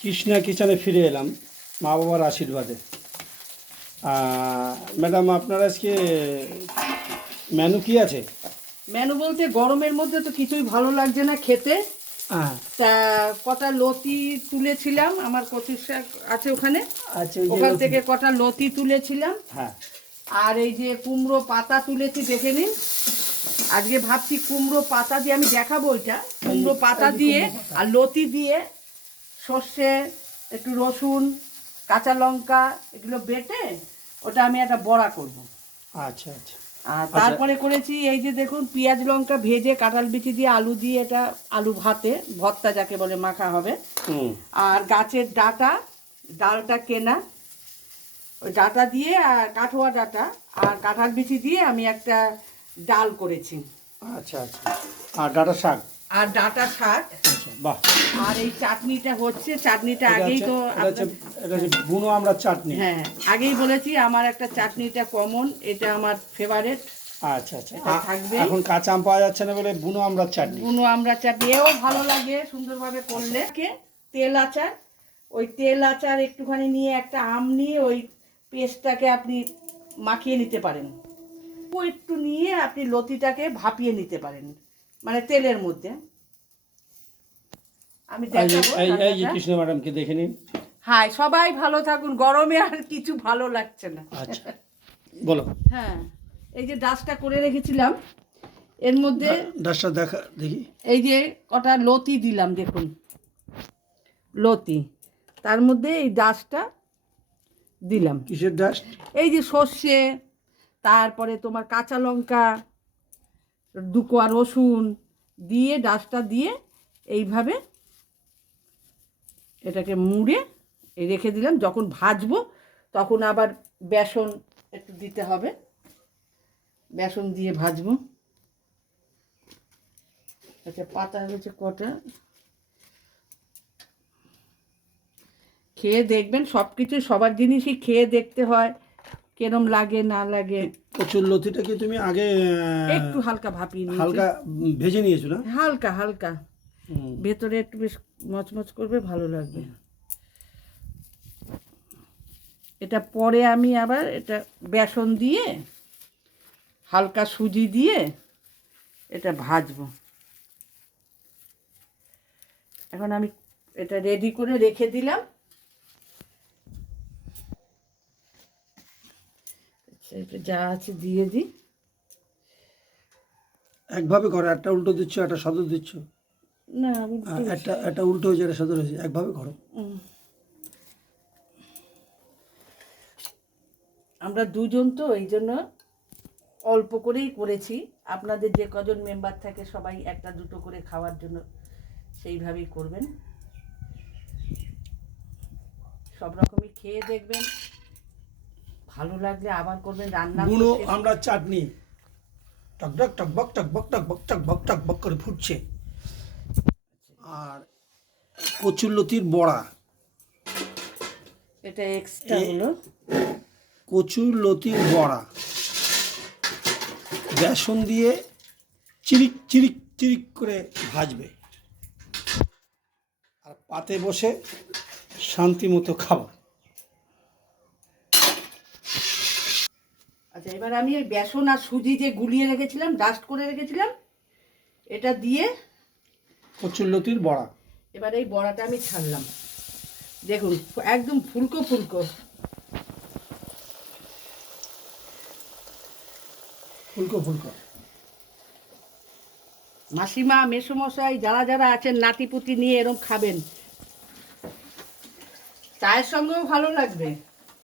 কৃষ্ণা কিচেনে ফিরে এলাম মা বাবার আশীর্বাদে। ম্যাডাম, আপনার আজকে মেনু কি আছে? মেনু বলতে গরমের মধ্যে তো কিছুই ভালো লাগছে না খেতে। হ্যাঁ, তা কটা লতি তুলেছিলাম, আমার কচুর শাক আছে ওখানে, আচ্ছা, ওই যে ওখান লতি। থেকে কটা লতি তুলেছিলাম। হ্যাঁ, আর এই যে কুমড়ো পাতা তুলেছি, দেখে নিন। আজকে ভাবছি কুমড়ো পাতা দিয়ে আমি দেখাবো, ওইটা কুমড়ো পাতা এই যে দিয়ে কুমড়ো পাতা। আর লতি দিয়ে সর্ষে, একটু রসুন, কাঁচা লঙ্কা এগুলো বেটে ওটা আমি একটা বড়া করব। আচ্ছা আচ্ছা। আর তারপরে করেছি এই যে দেখুন, পেঁয়াজ লঙ্কা ভেজে কাঁঠাল বিচি দিয়ে আলু দিয়ে, এটা আলু ভাতে ভর্তা যাকে বলে মাখা হবে। আর গাছের ডালটা কেনা, ওই ডাটা দিয়ে আর কাঠোয়া ডাটা আর কাঁঠাল বিচি দিয়ে আমি একটা ডাল করেছি। আচ্ছা আচ্ছা। আর ডাঁটা শাক। আর ডাটা শাক। আচ্ছা, বাহ। আর এই চাটনিটা হচ্ছে, চাটনিটা এটা আগেই তো হচ্ছে বুনো আমড়ার চাটনি। হ্যাঁ, আগেই বলেছি আমার একটা চাটনিটা কমন, এটা আমার ফেভারিট। আচ্ছা আচ্ছা। এটা থাকবে। এখন কাঁচা আম পাওয়া যাচ্ছে না বলে বুনো আমড়ার চাটনি। বুনো আমরা চাটনি এও ভালো লাগে সুন্দরভাবে করলে। তেল আচার, ওই তেল আচার একটুখানি নিয়ে একটা আম নিয়ে ওই পেস্টটাকে আপনি মাখিয়ে নিতে পারেন। ও একটু নিয়ে আপনি লতিটাকে ভাপিয়ে নিতে পারেন, মানে তেলের মধ্যে। আমি দেখাবো এই যে রান্নাটা। কৃষ্ণ ম্যাডামকে দেখে নিন। হাই, সবাই ভালো থাকুন, গরমে আর কিছু ভালো লাগছে না। আচ্ছা, বলো। হ্যাঁ, এই যে ডাস্টটা করে রেখেছিলাম, এর মধ্যে ডাসটা দেখা দেখি। এই যে কটা লতি দিলাম, দেখুন লতি, তার মধ্যে এই ডাস্টটা দিলাম। কিসের ডাস্ট? এই যে সর্ষে, তারপরে তোমার কাঁচা লঙ্কা, দুকোয়া রসুন দিয়ে ডাস্টটা দিয়ে এইভাবে এটাকে মুড়ে রেখে দিলাম। যখন ভাজবো তখন আবার বেসন একটু দিতে হবে, বেসন দিয়ে ভাজবো। আচ্ছা, পাতা হয়েছে কটা, খেয়ে দেখবেন। সব কিছু সবার জিনিসই খেয়ে দেখতে হয় কেরম লাগে না লাগে। কচুর লতিটাকে তুমি আগে একটু হালকা ভাপিয়ে নিয়েছি, হালকা ভেজে নিয়েছো না? হালকা হালকা, ভেতরে একটু বেশ মচমচ করবে, ভালো লাগবে। এটা পরে আমি আবার এটা বেসন দিয়ে হালকা সুজি দিয়ে এটা ভাজবো। এখন আমি এটা রেডি করে রেখে দিলাম। এটা যা আছে দিয়ে দিই। একভাবে করো, একটা উল্টো দিচ্ছ, একটা সদর দিচ্ছ। না, একটা উল্টো হয়েছে, একটা সদর হয়েছে, একভাবে করো। আমরা দুজন তো, এই জন্য অল্প করেই করেছি। আপনাদের যে কজন মেম্বার থাকে সবাই একটা দুটো করে খাওয়ার জন্য সেইভাবেই করবেন। সব রকমই খেয়ে দেখবেন, ভালো লাগলে আবার করবেন। রান্না বুনো আমরা চাটনি টকবক টকবক টকবক টকবক টকবক টকবক করে ফুটছে। আর কচুর লতির বড়া, এটা এক্সট্রা হলো। কচুর লতির বড়া বেসন দিয়ে চিরিক চিরিক চিরিক করে ভাজবে, আর পাতে বসে শান্তি মতো খাবো। আচ্ছা, এবার আমি এই বেসন আর সুজি যে গুলিয়ে রেখেছিলাম, ডাস্ট করে রেখেছিলাম, এটা দিয়ে কচুর লতির বড়া। এবার এই বড়াটা আমি ছাড়লাম। দেখুন একদম ফুলকো ফুলকো। ফুলকো ফুলকো। মাসিমা, মেসোমশাই যারা যারা আছেন নাতিপুতি নিয়ে এরকম খাবেন, চায়ের সঙ্গেও ভালো লাগবে।